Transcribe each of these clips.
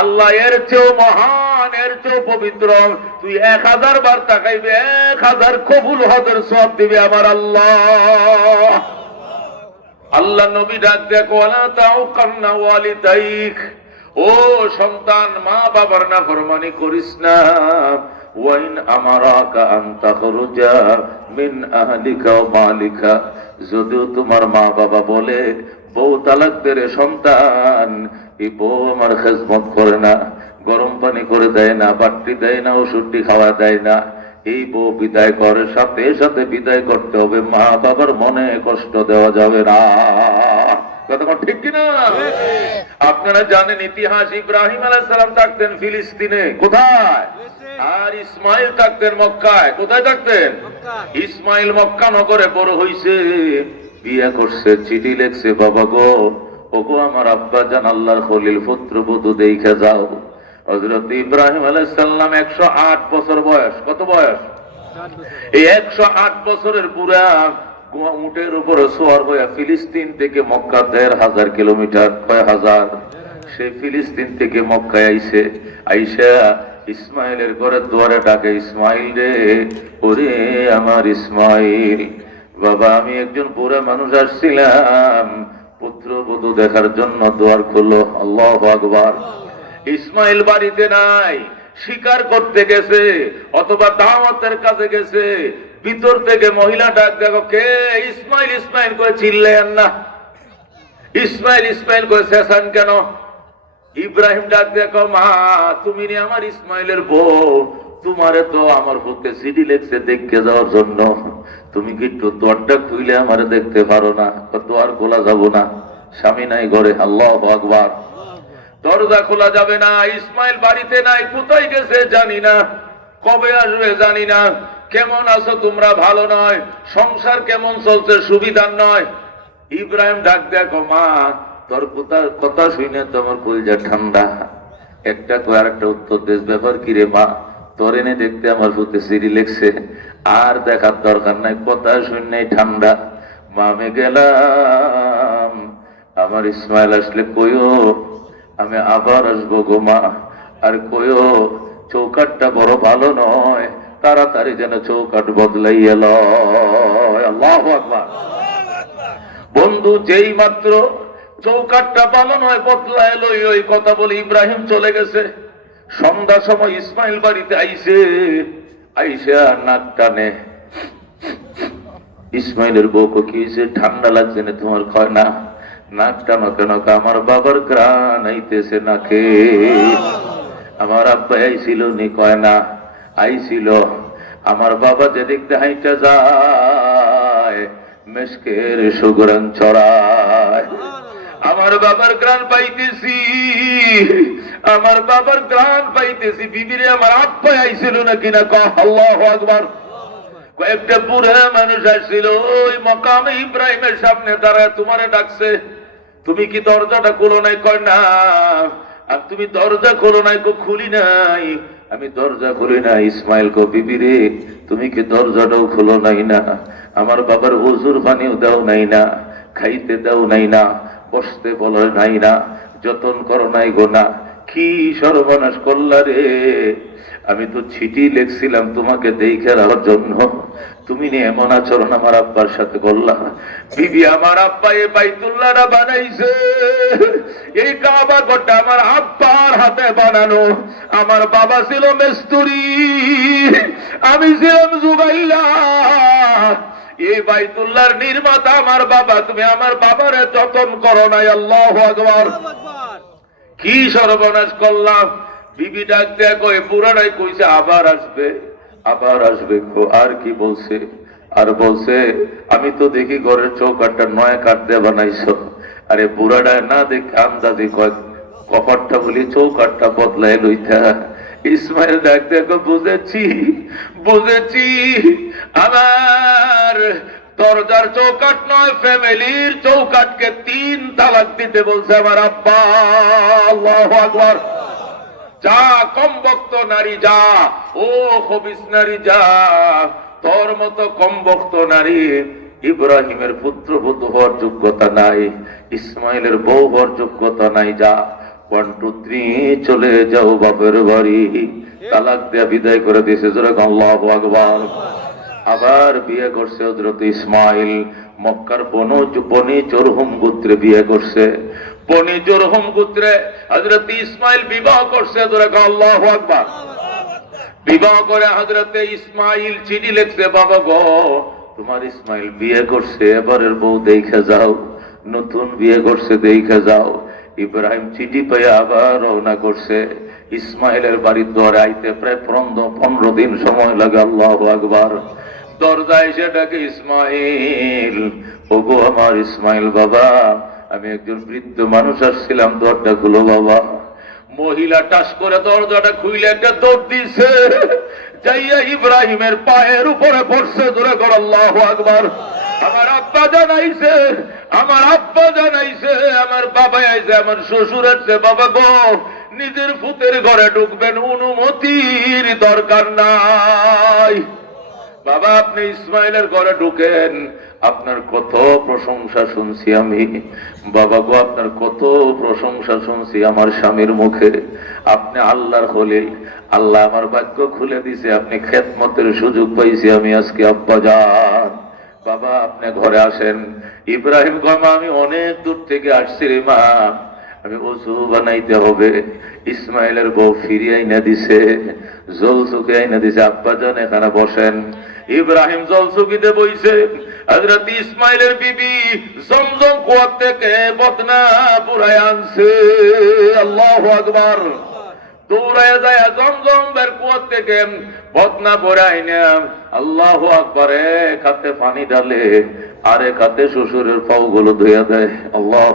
আল্লাহ এর চেয়েও মহান, এর চেয়েও পবিত্র। তুই এক হাজার বার তাকাইবে, এক হাজার কবুল হজের সব দিবে আমার আল্লাহ। আল্লাহ নবী ডাক দেখো না তাও কান্না ওয়ালি তাইক ও সন্তান, মা বাবার না ফরমানি করিস না। ওয়াইন আমারাকা আনতা খরুজা মিন আহলিকা ওয়া মালিকা। যদিও তোমার মা বাবা বলে বউ তালাক দেরে সন্তান। এই বউ আমার খেজমত করে না গরম পানি করে দেয় না বাট্টি দেয় না ওষুধটি খাওয়া দেয় না। এই বউ বিদায় করে সাথে সাথে বিদায় করতে হবে। মা বাবার মনে কষ্ট দেওয়া যাবে না। ঠিক কিনা? আপনারা জানেন ইতিহাস ইব্রাহিম আলাইহিস থাকতেন ফিলিস্তিনে। কোথায়? আর ইসমাইল থাকতেন মক্কায়। কোথায় থাকতেন? ইসমাইল মক্কা নগরে বড় হইছে। বিয়ে করছে, চিঠি লেখছে, বাবা গো, ওগো আমার আব্বা জান, আল্লাহর খলিল পুত্র বধূ দেখে যাও। হজরত ইব্রাহিম আলাইহিস সালাম একশো আট বছর বয়স। কত বয়স? এই একশো আট বছরের গোয়া উটের উপরে সোয়ার হইয়া ফিলিস্তিন থেকে মক্কা দেড় হাজার কিলোমিটার, কয় হাজার? সে ফিলিস্তিন থেকে মক্কায় আইসে, আইসা ইসমাইলের ঘরের দুয়ারে ডাকে, ইসমাইল রে, ওরে আমার ইসমাইল। বাবা, আমি একজন বুড়া মানুষ আসছিলাম। পুত্র বধূ দেখার জন্য দুয়ার খুললো। আল্লাহ আকবার। ইসমাইল বাড়িতে নাই, শিকার করতে গেছে, অথবা দাওয়াতের কাছে গেছে। ভিতর থেকে মহিলা ডাক, দেখো কে? ইসমাইল ইসমাইল করে চিল্লেন না। ইসমাইল ইসমাইল করে শেষান কেন? ইব্রাহিম ডাক, দেখো, মা, তুমি নি আমার ইসমাইলের বউ। তোমারে তো আমার হতে সিডি লেগছে, দেখতে যাওয়ার জন্য। তুমি কি দরটা খুইলে আমার দেখতে পারো না? দোয়ার খোলা যাব না। স্বামী নাই ঘরে। আল্লাহ আকবার। দরজা খোলা যাবে না। ইসমাইল বাড়িতে নাই। কোথায় গেছে জানি না। কবে আসবে জানি না। কেমন আছো তোমরা? ভালো নয়। সংসার কেমন চলছে? সুবিধার নয়। ইব্রাহিম ডাক দেখো, মা, তোর কথা কথা শুনে তোমার কলজা ঠান্ডা। একটা আর একটা উত্তর দেশ। ব্যাপার কি রে মা? তোর এনে দেখতে আমার হতে সিঁড়ি লেগছে। আর দেখার দরকার নাই, কথা শুনে ঠান্ডা। মামে গেলাম, আমার ইসমাইল আসলে কইও, আমি আবার আসব গো মা, আর কইও চৌকাটটা বড় ভালো নয়, তাড়াতাড়ি যেন চৌকাট বদলাই আল্লাহু বন্ধু, যেই মাত্র চৌকাটটা ভালো নয় বদলা এলো ওই কথা বলে ইব্রাহিম চলে গেছে। সন্ধ্যা সময় ইসমাইল বাড়িতে আইসে নাক টানে। ইসমাইলের বউকে কি হয়েছে? ঠান্ডা লাগছে না তোমার কয়, না, নাক টানো কেন আমার বাবার গ্রান আইতেছে নাকে। আমার আব্বা আইছিল নি কয়, না, আইছিল। আমার বাবা যেদিক দিয়ে হাইটা যায় মেসকের সুগরান ছড়ায়। আমার বাবার গ্রান পাইতেছি। আমার বাবার গ্রান পাইতেছি। বিবিরে আমার আব্বা আইছিল না? কহ, আল্লাহ কয়েকটা বুড়া মানুষ আসছিল, ওই মকামে ইব্রাহিমের সামনে দাঁড়ায় তোমারে ডাকছে। তুমি কি দরজাটা খোলো নাই? কয়, না। আর তুমি দরজা খোলো নাই কো, খুলি নাই। আমি দরজা খুলি না ইসমাইল কো বিবি রে তুমি কি দরজাটাও খোলো নাই না? আমার বাবার ওজুর পানিও দাও নাই না, খাইতে দাও নাই না। বসতে বলো নাই না, যতন করো নাই গো না। কি সর্বনাশ করলা রে? আমি তো ছিটি লিখছিলাম তোমাকে দেখে রাখার জন্য তুমি নিয়ে এমন আচরণ আমার আব্বার সাথে করলাম বিবি, আমার আব্বা এই বাইতুল্লাহরা বানাইছে। এই কাবা ঘরটা আমার আব্বার হাতে বানানো। আমার বাবা ছিল মেস্তুরি, আমি ছিলাম জুবাইলা। এই বাইতুল্লাহর নির্মাতা আমার বাবা তুমি আমার বাবারে যতন করো নাই আল্লাহ আকবার। কি সর্বনাশ করলাম। বিবি ডাক দেয়া কয়ে পুরানাই কইছে আবার আসবে আবার আসবে আর কি বলছে? আর বলছে আমি তো দেখি ঘরের চৌকাটটা নয় দিয়ে বানাইছো। আরে বুড়াটায় না দেখে আন্দাজি কয় কপারটা বলি চৌকাটটা বদলাই লইতা ইসমাইল ডাক দেখো, বুঝেছি বুঝেছি। আমার দরজার চৌকাট নয়, ফ্যামিলির চৌকাটকে তিন তালাক দিতে বলছে আমার আব্বা। আল্লাহু আকবার। যা কম বক্ত নারী, যা। ও হবিস নারী, যা। তোর মতো কম বক্ত নারী ইব্রাহিমের পুত্রবধূ হওয়ার যোগ্যতা নাই, ইসমাইলের বউ হওয়ার যোগ্যতা নাই, যা। ওয়ান টু থ্রি চলে যাও বাপের বাড়ি। তালাক দেয়া বিদায় করে দিয়েছে যেরকম আল্লাহ আকবার। আবার বিয়ে করছে হজরত ইসমাইল। মক্কার বনু বনি চরহুম গোত্রে বিয়ে করছে। বনি চরহুম গোত্রে হজরত ইসমাইল বিবাহ করছে যেরকম আল্লাহ আকবার। বিবাহ করে হজরতে ইসমাইল চিঠি লিখছে, বাবা গো, তোমার ইসমাইল বিয়ে করছে, এবারের বউ দেখে যাও, নতুন বিয়ে করছে, দেখে যাও। ইব্রাহিম চিঠি পেয়ে আবার রওনা করছে। ইসমাইলের বাড়ির দরে আইতে প্রায় পনেরো পনেরো দিন সময় লাগে, আল্লাহ আকবার। দরজায় এসে ডাকে, ইসমাইল, ওগো আমার ইসমাইল বাবা, আমি একজন বৃদ্ধ মানুষ আসছিলাম, দরজা খুলো বাবা। মহিলা টাস করে দরজাটা খুইলে একটা দৌড় দিছে যাইয়া ইব্রাহিমের পায়ের উপরে পড়ছে দূরে কর, আল্লাহ আকবার। আমার আব্বা জানাইছে, আমার আব্বা জানাইছে, আমার বাবা আইছে, আমার শ্বশুর আছে, বাবা গো, নিজের ফুতের ঘরে ঢুকবেন, অনুমতির দরকার নাই। বাবা, আপনি ইসমাইলের ঘরে ঢুকেন, আপনার কত প্রশংসা শুনছি আমি। বাবা গো, আপনার কত প্রশংসা শুনছি আমার স্বামীর মুখে। আপনি আল্লাহর হলিল আল্লাহ আমার ভাগ্য খুলে দিছে, আপনি খেতমতের সুযোগ পাইছি আমি আজকে, আব্বা যান বাবা, আপনি ঘরে আসেন। ইব্রাহিম গমা আমি অনেক দূর থেকে আসছি রে মা। আমি ওষু বানাইতে হবে। ইসমাইলের বউ ফিরিয়ে আইনা দিছে জল চুকে আইনা দিছে। আব্বা জান এখানে বসেন। ইব্রাহিম জল চুকিতে বইছে ইসমাইলের বিবি জমজম কুয়ার থেকে বদনা পুরাই আনছে। আল্লাহ আকবার। দৌড়ায় বদনা আল্লাহ হাতে পানি ডালে শ্বশুরের আল্লাহ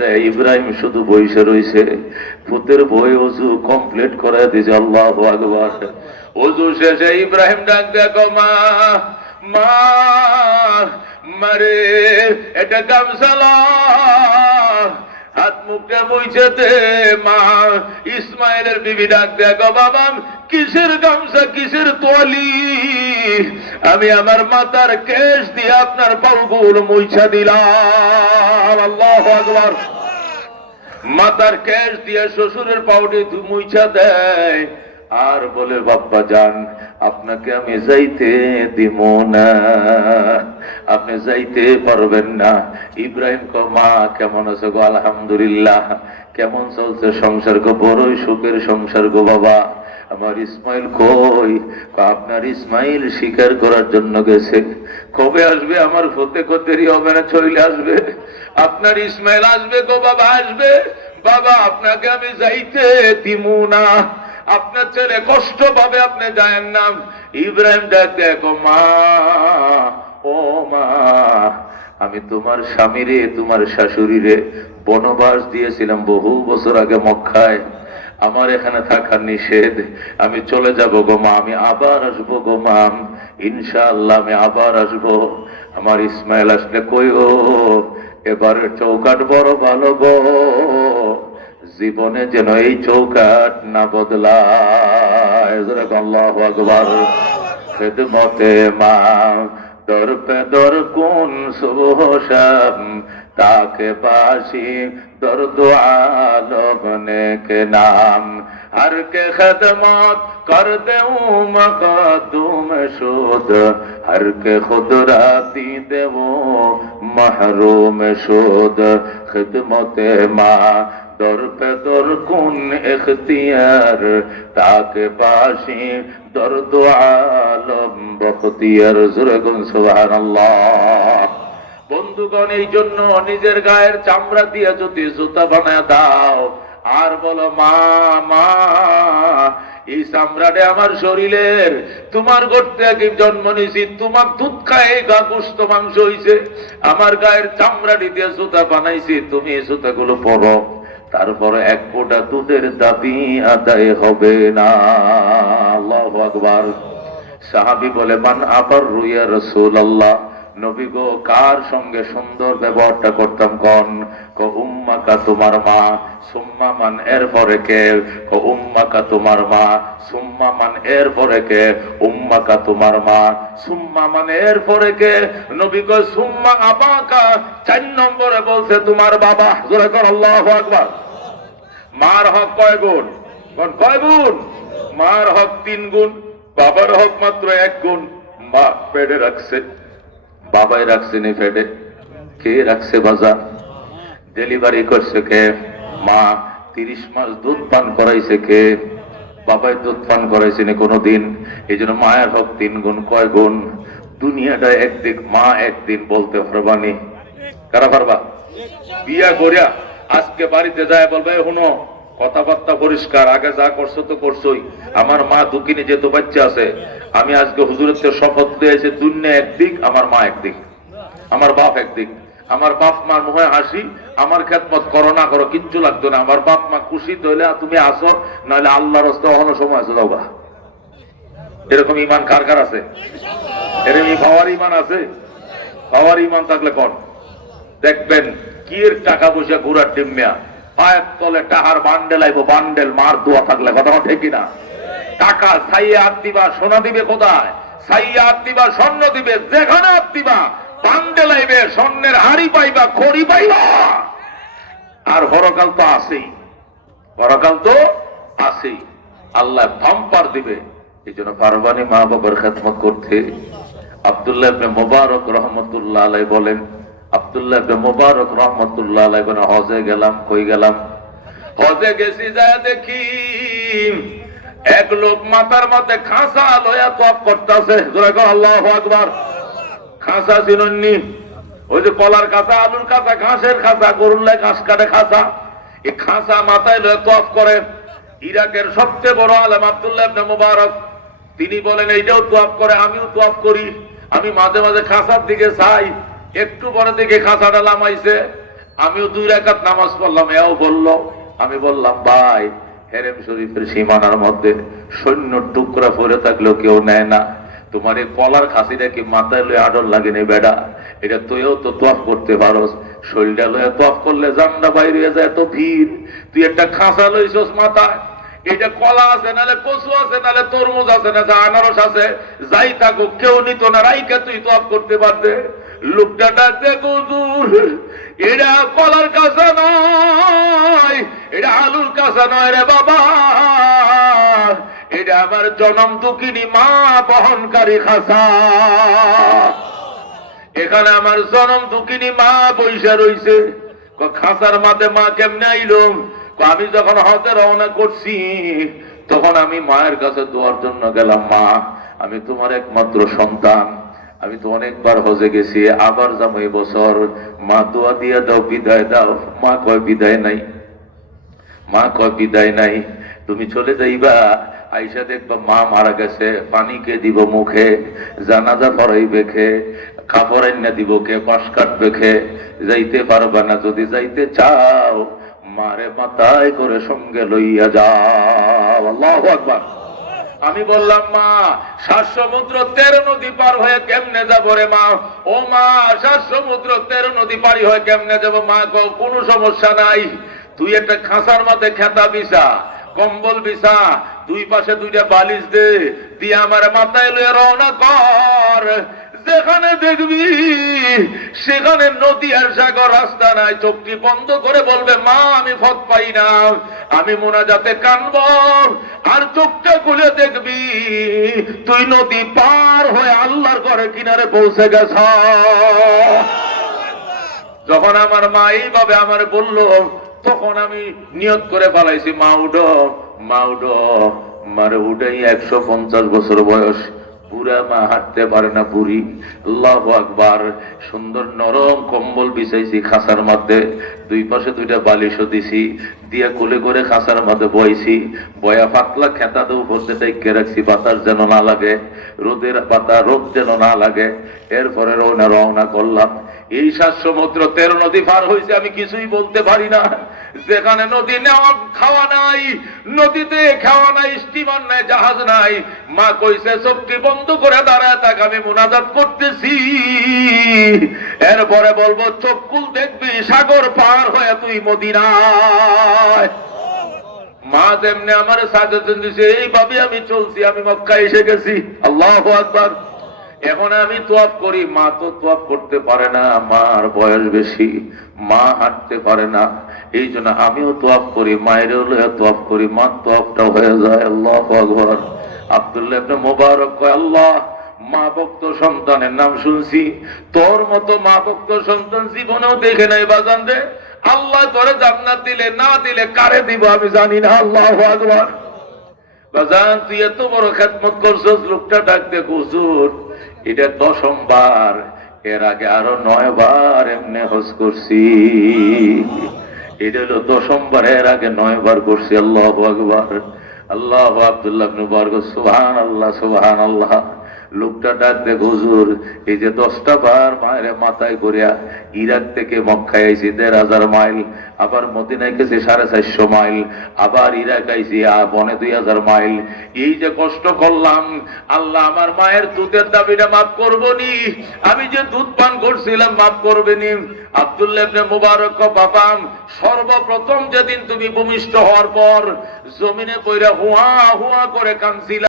দেয়। ইব্রাহিম শুধু বইসে রইছে ফুতের বই অজু কমপ্লিট করে দিছে আল্লাহ আকবার, অজু শেষে ইব্রাহিম ডাক দেখো মা মা মারে এটা হাত মুখটা বইছে মা, ইসমাইলের বিবি ডাক দেখো বাবা, কিসের গামছা, কিসের তোয়ালি? আমি আমার মাতার কেশ দিয়ে আপনার পালগুল মুইছা দিলাম। আল্লাহ আকবার। মাতার কেশ দিয়ে শ্বশুরের পাউডি মুইছা দেয়। আর বলে, বাপ্পা যান, আপনাকে আমি যাইতে দিব না। আপনি যাইতে পারবেন না। ইব্রাহিম কো, মা, কেমন আছে গো? আলহামদুলিল্লাহ। কেমন চলছে সংসার গো? বড়ই সুখের সংসার গো বাবা। আমার ইসমাইল কই? আপনার ইসমাইল শিকার করার জন্য গেছে। কবে আসবে? আমার ফতে কতেরই হবে না চলে আসবে। আপনার ইসমাইল আসবে গো বাবা, আসবে। বাবা, আপনাকে আমি যাইতে দিমু না। আপনার ছেলে কষ্ট পাবে, আপনি যায় না। ইব্রাহিম ডাক দেখো মা, ও মা, আমি তোমার স্বামীরে, তোমার শাশুড়িরে বনবাস দিয়েছিলাম বহু বছর আগে মক্কায়। আমার এখানে থাকার নিষেধ। আমি চলে যাব গো মা, আমি আবার আসব গো মা। ইনশাআল্লাহ আমি আবার আসব। আমার ইসমাইল আসলে কইও এবারে চৌকাট বড় ভালো গো জীবনে যেন এই চৌকাট না বদলায়। ভগবান খেদমতে মা, দর পে দর কোন শুভ তাকে পাশি দর দো আলম কে নাম। ہر کے خدمات کر دوں مقادم شد ہر کے خود দেব دوں محروم شد খদমতে মা দর পেদর কোন এখতিয়ার তাকে পাশি দর আলম বখতিয়ার জুরগুন সুহান বন্ধুগণ এই জন্য নিজের গায়ের চামড়া দিয়ে যদি জুতা বানায় দাও আর বলো, মা মা, এই চামড়াটা আমার শরীরের তোমার গর্তে এক জন্ম নিয়েছি, তোমার দুধ খায়, গা গোস্ত, মাংস হইছে, আমার গায়ের চামড়াটি দিয়ে জুতা বানাইছি, তুমি এই জুতাগুলো পরো, তারপরে এক ফোঁটা দুধের দাবি আদায় হবে না। আল্লাহ সাহাবি বলে, মান আবার রুইয়া রসুল আল্লাহ নবী গো, কার সঙ্গে সুন্দর ব্যবহারটা করতাম কন? ক উম্মাকা তোমার মা, সুম্মা মান এর পরে কে? ক উম্মাকা তোমার মা, সুম্মা মান এর পরে কে? উম্মাকা তোমার মা, সুম্মা মান এর পরে কে? নবী গো, সুম্মা আবাকা, চার নম্বরে বলছে তোমার বাবা। জোরে কর, আল্লাহু আকবার। মার হক কয় গুণ? কয় গুণ? মার হক তিন গুণ, বাবার হক মাত্র এক গুণ। মা পেটে রাখছে। বাবাই রাখছে নি পেটে কে রাখছে বাজার? ডেলিভারি করছে কে? মা, তিরিশ মাস দুধ পান করাইছে কে? বাবাই দুধ পান করাইছে নি কোনোদিন। এই জন্য মায়ের হক তিন গুণ কয় গুণ? দুনিয়াটা একদিক মা একদিন বলতে পারবানি কারা পারবা? বিয়া করিয়া আজকে বাড়িতে যায় বলবে শুনো কথাবার্তা পরিষ্কার, আগে যা করছ তো করছোই। আমার মা দুকিনি যেহেতু বাচ্চা আছে, আমি আজকে হুজুরের থেকে শপথ দিয়েছি, দুনিয়া একদিক, আমার মা একদিক, আমার বাপ একদিক। আমার বাপ মার মুখে হাসি, আমার খেদমত করো না করো, কিচ্ছু লাগতো না। আমার বাপ মা খুশি তৈলে তুমি আসো, নাহলে আল্লাহর রস্তে অহনো সময় আছে যাওবা এরকম ইমান কার কার আছে? এরকম পাওয়ার ইমান আছে? পাওয়ার ইমান থাকলে কর দেখবেন, কি এর টাকা পয়সা ঘুরার ডিমিয়া স্বর্ণের পাইবা, খড়ি পাইবা। আর হরকাল তো আছেই। পরকাল তো আছেই। আল্লাহ বাম্পার দিবে। এই জন্য পারবানি মা বাবার খেদমত করতে আবদুল্লাহ মোবারক রহমতুল্লাহ বলেন আবদুল্লাহ মোবারক রহমতুল্লাহ হজে গেলাম, কই গেলাম? হজে গেছি যায় দেখি। এক লোক মাথার মধ্যে খাসা লয়া তপ করতেছে। আল্লাহ আকবার। খাসা চিনন্নি। ওই যে কলার খাসা আলুর খাসা ঘাসের খাসা গরুর লাই ঘাস কাটে খাসা এই খাসা মাথায় লয়ে তফ করে। ইরাকের সবচেয়ে বড় আলম আব্দুল্লাহ মুবারক, তিনি বলেন, এইটাও তোয়াফ করে, আমিও তোয়াফ করি। আমি মাঝে মাঝে খাসার দিকে চাই। একটু পরে দিকে খাসাটা লামাইছে আমিও দুই রাকাত নামাজ পড়লাম, এও বলল, আমি বললাম, ভাই, হেরেম শরীফের সীমানার মধ্যে সৈন্য টুকরা পরে থাকলেও কেউ নেয় না। তোমার এই কলার খাসিটা কি মাথায় লয়ে আডর লাগে নি বেডা এটা তুইও তো তোয়াফ করতে পারোস। শরীরটা লয়ে তোয়াফ করলে জান্ডা বাইরে হয়ে যায়, এত ভিড়। তুই একটা খাঁচা লইছস মাথায়। এটা কলা আছে, নালে কচু আছে, নালে তরমুজ আছে না আনারস আছে। যাই থাকুক, কেউ নিত না রাইকে তুই তোয়াফ করতে পারবে লোকটা ডাকতে হুজুর এটা কলার কাঁচা নয় এটা আলুর কাঁচা নয় রে বাবা। এটা আমার জনম দুঃখিনী মা বহনকারী খাসা এখানে আমার জনম দুঃখিনী মা বৈশা রইছে। খাসার মাঝে মা কেমনে আইলো? আমি যখন হতে রওনা করছি, তখন আমি মায়ের কাছে দোয়ার জন্য গেলাম, মা, আমি তোমার একমাত্র সন্তান। আমি তো অনেকবার হজে গেছি, আবার যাব এই বছর। মা দোয়া দিয়ে দাও, বিদায় দাও। মা কয়, বিদায় নাই। মা কয়, বিদায় নাই। তুমি চলে যাইবা, আইসা দেখবা মা মারা গেছে। পানি কে দিব মুখে? জানাজা পড়াইবে খে কাপড় এনে দিব কে? পাশ কাটবে খে যাইতে পারবা না, যদি যাইতে চাও, মারে মাথায় করে সঙ্গে লইয়া যাও। আল্লাহ আকবার। আমি বললাম, মা সাত সমুদ্র তেরো নদী পার হয়ে কেমনে যাব রে মা? ও মা সাত সমুদ্র তেরো নদী পারি হয়ে কেমনে যাব মা কও কোনো সমস্যা নাই। তুই একটা খাঁচার মাথায় খেতা বিছা কম্বল বিছা দুই পাশে দুইটা বালিশ দে, দিয়ে আমার মাথায় লয়ে রওনা কর। যেখানে দেখবি, সেখানে নদী আর সাগর, রাস্তা নাই, চোখটি বন্ধ করে বলবে, মা, আমি ফত পাই না, আমি মোনাজাতে কানব আর চোখটা খুলে দেখবি, তুই নদী পার হয়ে আল্লাহর ঘরে কিনারে পৌঁছে গেছ। যখন আমার মা এইভাবে আমার বলল, তখন আমি নিয়ত করে পালাইছি, মা উডো মা উডো মারে উডেই একশো পঞ্চাশ বছর বয়স। পুরা মা হাঁটতে পারে না বুড়ি। আল্লাহ আকবার। সুন্দর নরম কম্বল বিছাইছি খাসার মধ্যে। দুই পাশে দুইটা বালিশও দিছি। দিয়া কোলে করে খাসার মধ্যে বইছি। বয়া পাতলা খেতা দেবো বলতে ডাইকে রাখছি, বাতাস যেন না লাগে। রোদের পাতা, রোদ যেন না লাগে। এরপরে রওনা রওনা করলাম। এই সাত সমুদ্র তেরো নদী পার হয়েছে আমি কিছুই বলতে পারি না। যেখানে নদী নেওয়া, খাওয়া নাই, নদীতে খাওয়া নাই স্টিমার নাই, জাহাজ নাই। মা কইছে চোখটি বন্ধ করে দাঁড়ায় থাক, আমি মোনাজাত করতেছি। এরপরে বলব, চোখ খুল, দেখবি, সাগর পার হয়ে তুই মদিনায়। মা তেমনি আমার সাজেশন দিছে, এইভাবে আমি চলছি, আমি মক্কা এসে গেছি। আল্লাহ আকবার। এখন আমি তোয়াপ করি, মা তো তোয়াপ করতে পারে না, মার বয়স বেশি, মা হাঁটতে পারে না। এই জন্য আমিও তোয়াফ করি, মায়েরও তোয়াফ করি মা তোয়াফটা হয়ে যায়, আল্লাহ আকবর। আব্দুল্লাহ মোবারক আল্লাহ মা ভক্ত সন্তানের নাম শুনছি, তোর মতো মা ভক্ত সন্তান জীবনেও দেখে নাই বাজান রে। আল্লাহ তোরে জান্নাত দিলে, না দিলে কারে দিব আমি জানি না, আল্লাহ আকবর। বাজান, তুই এত বড় খেদমত লোকটা ডাক দে হুজুর, এটা দশমবার এর আগে আরও নয় বার এমনি হজ করছি। এটা হলো দশমবার এর আগে নয় বার করছি, আল্লাহ আকবার। আল্লাহ আব্দুল্লাহ বর্গ সুহান আল্লাহ সুহান আল্লাহ লোকটা ডাক দে হুজুর এই যে দশটা বার মায়ের মাথায় করিয়া ইরাক থেকে মক্কায় আইছি দেড় হাজার মাইল আবার মদিনায় গেছে সাড়ে চারশো মাইল আবার ইরাক আইছি বনে দুই হাজার মাইল। এই যে কষ্ট করলাম আল্লাহ আমার মায়ের দুধের দাবিটা মাফ করব নি আমি যে দুধ পান করছিলাম মাফ করবে নি আব্দুল্লাহ মুবারক কয়, বাবা সর্বপ্রথম যেদিন তুমি ভূমিষ্ঠ হওয়ার পর জমিনে পইরা হুয়া হুয়া করে কাঁদছিলা।